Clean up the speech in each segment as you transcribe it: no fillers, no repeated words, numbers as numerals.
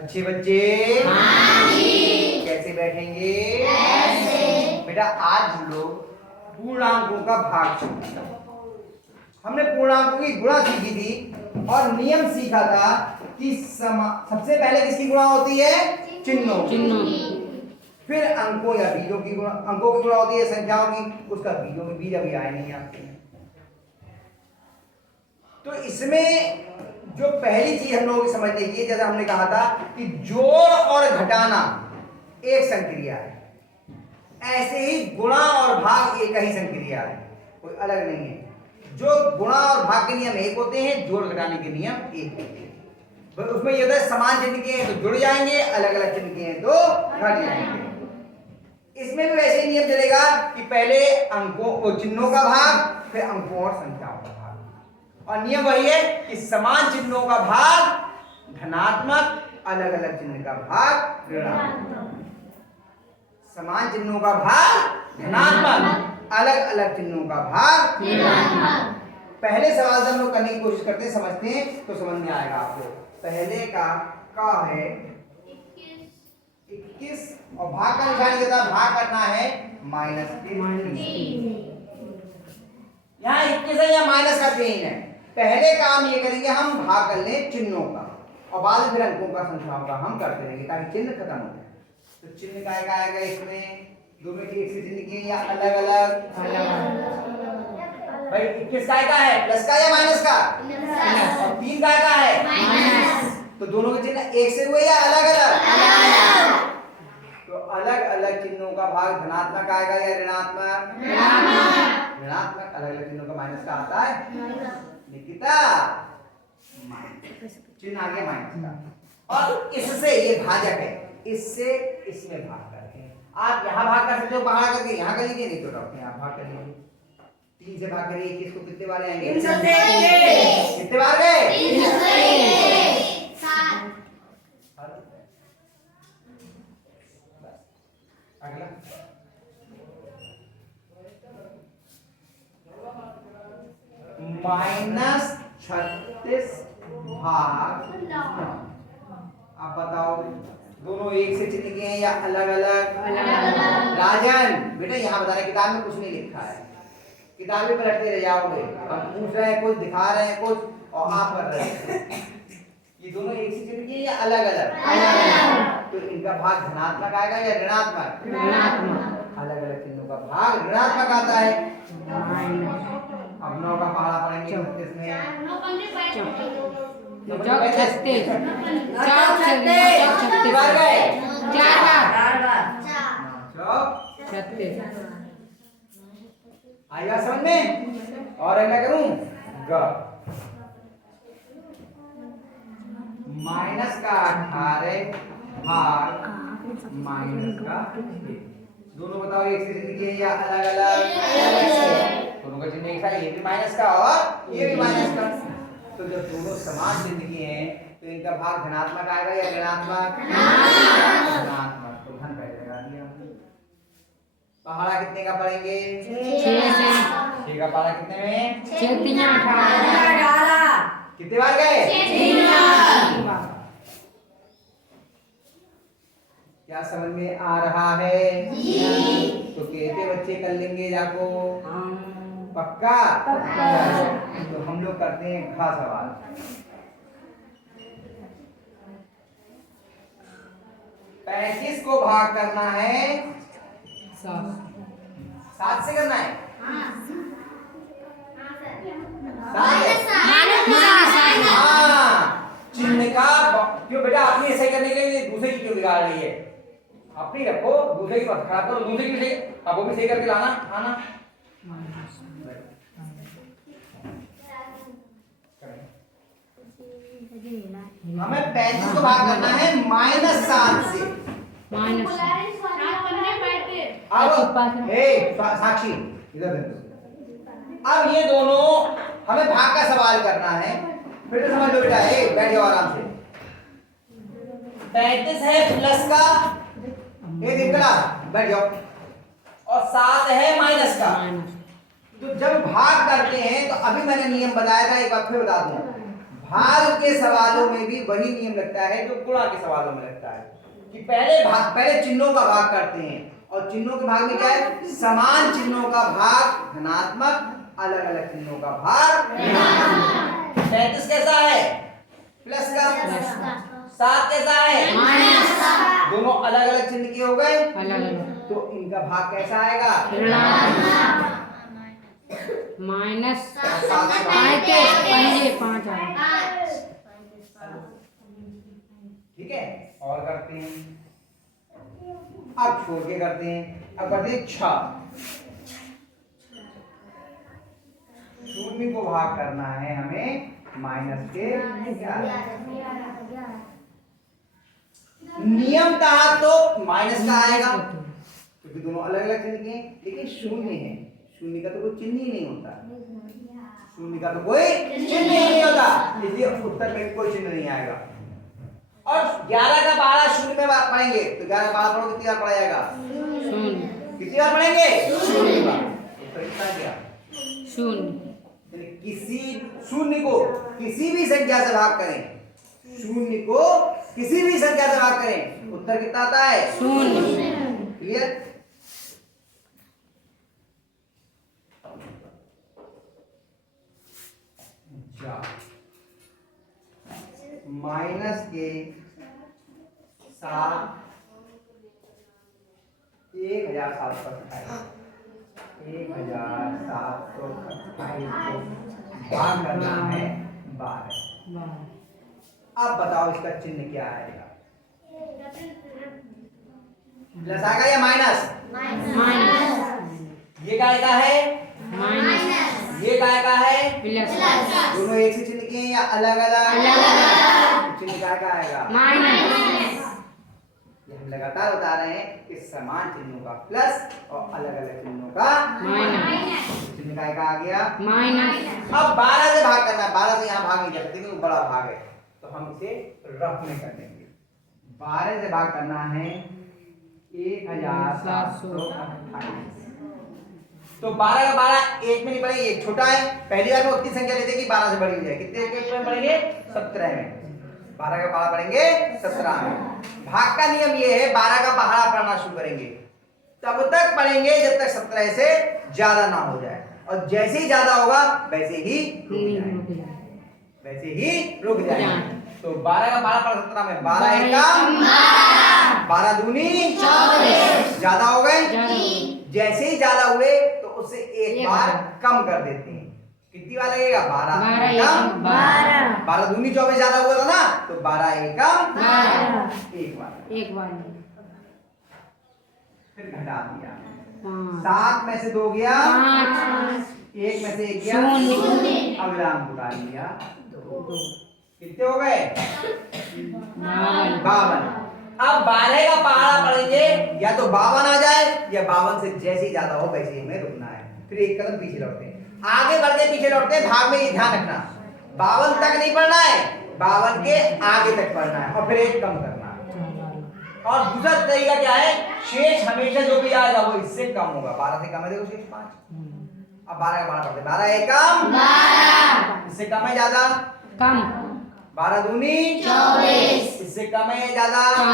अच्छे बच्चे कैसे बैठेंगे? बेटा आज हम लोग पूर्णांकों का भाग सीखेंगे। हमने पूर्णांकों की गुणा सीखी थी और नियम सीखा था कि सबसे पहले किसकी गुणा होती है? चिन्हों। फिर अंकों या बीजों की गुणा, अंकों की गुणा होती है संख्याओं की, उसका बीजों में बीज अभी आए नहीं आपके। तो इसमें जो पहली चीज हम लोगों को समझने की, जैसा हमने कहा था कि जोड़ और घटाना एक संक्रिया है, ऐसे ही गुणा और भाग एक ही संक्रिया है, कोई अलग नहीं है। जो गुणा और भाग के नियम एक होते हैं, जोड़ घटाने के नियम एक होते हैं। उसमें ये होता है समान चिन्ह के हैं तो जुड़ जाएंगे, अलग अलग चिन्ह के हैं तो घट जाएंगे। इसमें भी वैसे ही नियम चलेगा कि पहले अंकों चिन्हों का भाग, फिर अंकों और संख्याओं का भाग। और नियम वही है कि समान चिन्हों का भाग धनात्मक, अलग अलग चिन्ह का भाग ऋणात्मक। समान चिन्हों का भाग धनात्मक, अलग अलग चिन्हों का भाग ऋणात्मक। पहले सवाल से हम लोग करने की कोशिश करते हैं, समझते हैं तो समझ में आएगा आपको। पहले का है 21 और भाग का निशान देता है, भाग करना है -3। यहाँ 21 है या माइनस का 3 है। पहले काम ये करेंगे हम, भाग कर लें चिन्हों का और बाद में फिर अंकों का संख्याओं का हम करते रहेंगे ताकि चिन्ह खत्म हो जाए। तो चिन्ह का आएगा इसमें, दोनों की एक से चिन्ह की या अलग अलग? भाई 21 का है प्लस का या माइनस का? और 3 का है माइनस। तो दोनों के चिन्ह एक से हुए या अलग अलग? तो अलग अलग चिन्हों का भाग धनात्मक आएगा या ऋणात्मक? ऋणात्मक। अलग अलग चिन्हों का माइनस का आता है निकिता, चिन्ह आ गया माइनस का। और इससे ये भाजक है, इससे इसमें भाग करके आप यहाँ भाग कर सकते हो, बाहर करके यहाँ कर लीजिए, नहीं तो रखते आप भाग कर लीजिए। 3 से भाग करिए, 21 को कितने बार आएंगे? कितने बार गए? 7। अगला -36 भाग। आप बताओ दोनों एक से चिन्ह के हैं या अलग अलग? राजन बेटा यहाँ बता रहे, किताब में कुछ नहीं लिखा है, किताबें पलटते रह जाओगे। हम पूछ रहे हैं कुछ, दिखा रहे हैं कुछ और आप कर रहे हैं। ये दोनों एक से चिन्ह के हैं या अलग अलग? तो इनका भाग धनात्मक आएगा या ऋणात्मक? अलग अलग चिन्हों का भाग ऋणात्मक आता है। अब 9 का पहाड़ा पढ़ेंगे 36 में। 36 आएगा समझ में? और अगला करूं माइनस का 18 भाग माइनस का 6। दोनों बताओ एक से चिन्ह के या अलग अलग? दोनों का चिन्ह एक था, ये भी माइनस का और ये भी माइनस का। तो जब दोनों समान चिन्ह के हैं तो इनका भाग धनात्मक आएगा या ऋणात्मक? धनात्मक। तो धन पहले लगा दिया। पहाड़ा कितने का पढ़ेंगे? 6 का पहाड़ा कितने में? 18। कितने बार गए? 3 बार। क्या समझ में आ रहा है? तो कहते बच्चे कर लेंगे जाको? पक्का? तो हम लोग करते हैं खास सवाल। 35 को भाग करना है 7 से करना है। 7 चिन्ह का क्यों बेटा, अपनी ऐसा करने के लिए दूसरे की क्यों बिगाड़ रही है? अपनी रखो, दूसरे की मत खराब करो। दूसरे की सही, अब वो भी सही करके लाना आना। हमें 35 को भाग करना है -7 से। साक्षी इधर देखो। अब ये दोनों हमें भाग का सवाल करना है, फिर तो समझ लो बेटा, बैठ जाओ आराम से। 35 है प्लस का, ये निकला, बैठ जाओ, और 7 है माइनस का। तो जब भाग करते हैं तो अभी मैंने नियम बताया था, एक बार फिर बता दूं, भाग के सवालों में भी वही नियम लगता है जो गुणा के सवालों में लगता है कि पहले चिन्हों का भाग करते हैं और चिन्हों के भाग में क्या है, समान चिन्हों का भाग धनात्मक, अलग अलग चिन्हों का भाग ऋणात्मक। 33 कैसा है, प्लस का, 7 कैसा है, माइनस का, दोनों अलग अलग चिन्ह के हो गए, तो इनका भाग कैसा आएगा, माइनस 5 ठीक है। और करते हैं, अब छोड़ के करते हैं, अब करते हैं 6। शून्य को भाग करना है हमें माइनस के 11। नियमतः तो माइनस का आएगा क्योंकि दोनों अलग अलग चिन्ह के हैं, लेकिन शून्य है, शून्य का तो कोई चिन्ह ही नहीं होता, शून्य का तो कोई चिन्ह ही नहीं होता, इसलिए उत्तर में कोई चिन्ह नहीं आएगा। और 11 का 12 शून्य में पढ़ेंगे तो 11 का 12 पढ़ो कितनी बार पढ़ा जाएगा, कितनी बार पढ़ेंगे, शून्य बार। उत्तर कितना आ गया, शून्य। किसी शून्य को किसी भी संख्या से भाग करें, शून्य को किसी भी संख्या से भाग करें, उत्तर कितना आता है, शून्य। क्लियर। माइनस के 7 1728 को भाग करना है 12। अब बताओ इसका चिन्ह क्या आएगा, प्लस आएगा या माइनस, ये काय का है, ये काय का है, दोनों एक से चिन्ह के हैं या अलग अलग, चिन्ह काय का आएगा, ये हम लगातार बता रहे हैं कि समान चिन्हों का प्लस और अलग अलग चिन्हों का माइनस। चिन्ह काय का आ गया, अब 12 से भाग करना है, 12 से यहाँ भाग नहीं सकते क्योंकि बड़ा भाग है, तो हम इसे रफ में कर देंगे। 12 से भाग करना है 1728, तो 12 का 12 एक में नहीं पड़ेगा, एक छोटा है, पहली बार में उतनी संख्या लेते हैं कि 12 से बड़ी हो जाए, कितने के में पढ़ेंगे, 17 में, 12 का पहाड़ा पढ़ेंगे 17 में। भाग का नियम ये है, 12 का पहाड़ा पढ़ना शुरू करेंगे तब तक पढ़ेंगे जब तक 17 से ज्यादा ना हो जाए, और जैसे ही ज्यादा होगा वैसे ही रुक जाए। तो 12 का 12 पढ़ 17 में, 12 एकम 12 दूनी 24, ज्यादा हो गए, जैसे ही ज्यादा हुए तो उससे एक बार कम कर देते हैं, कितनी बार लगेगा, 12 एकम 12 दूनी 24 ज्यादा हुआ था ना, तो 12 एकम 12 एक बार फिर घटा दिया, 7 में से 2 गया, 1 में से 1 गया, अगला अंक उतार लिया, 2, कितने हो गए, 52। अब 12 का पहाड़ा पढ़ेंगे, या तो 52 आ जाए या 52 से जैसे ही ज्यादा हो वैसे ही हमें रुकना है, फिर एक कदम पीछे लौटते हैं, आगे बढ़ते पीछे लौटते हैं। भाग में ये ध्यान रखना 52 तक नहीं पढ़ना है, 52 के आगे तक पढ़ना है और फिर एक कम करना है। और दूसरा तरीका क्या है, शेष हमेशा जो भी आएगा वो इससे कम होगा, 12 से कम है, देखो शेष 5। अब 12 का 12 पढ़ते, 12 एकम 12, इससे कम है ज्यादा, कम, 12 दूनी 24, इससे कम है ज्यादा, कम,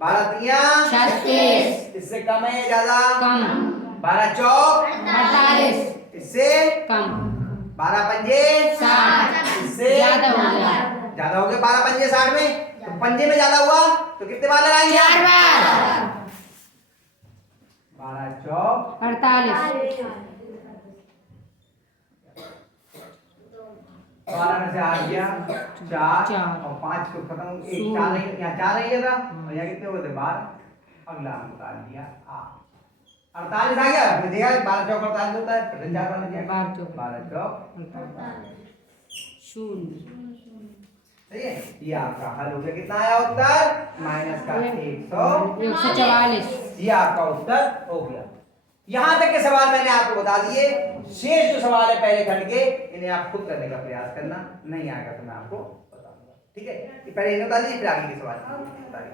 12 तिया 36, इससे कम है ज्यादा, कम, 12 चौक 48, इससे कम, 12 पंजे 60, इससे ज्यादा हो गया, ज्यादा हो गया, 12 पंजे 60 में, तो पंजे में ज्यादा हुआ तो कितने बार लगाएंगे, 4 बार, 12 चौक 48, 12 में से 8 गया 4 और 5 को खत्म, एक 4 यहाँ 4 रह गया था और यहाँ कितने हो गए थे 12, अगला हम उतार लिया 48 आ गया, फिर देखा 12 चौक 48 होता है, फिर 4 बन गया 12 चौक 0। सही है, ये आपका हल हो गया, कितना आया उत्तर, माइनस का 144, ये आपका उत्तर हो गया। यहाँ तक के सवाल मैंने आपको बता दिए, शेष जो सवाल है पहले खंड के, इन्हें आप खुद करने का प्रयास करना, नहीं आएगा तो मैं आपको बताऊंगा, ठीक है, पहले इन्हें बता दीजिए फिर आगे के सवाल बताइए।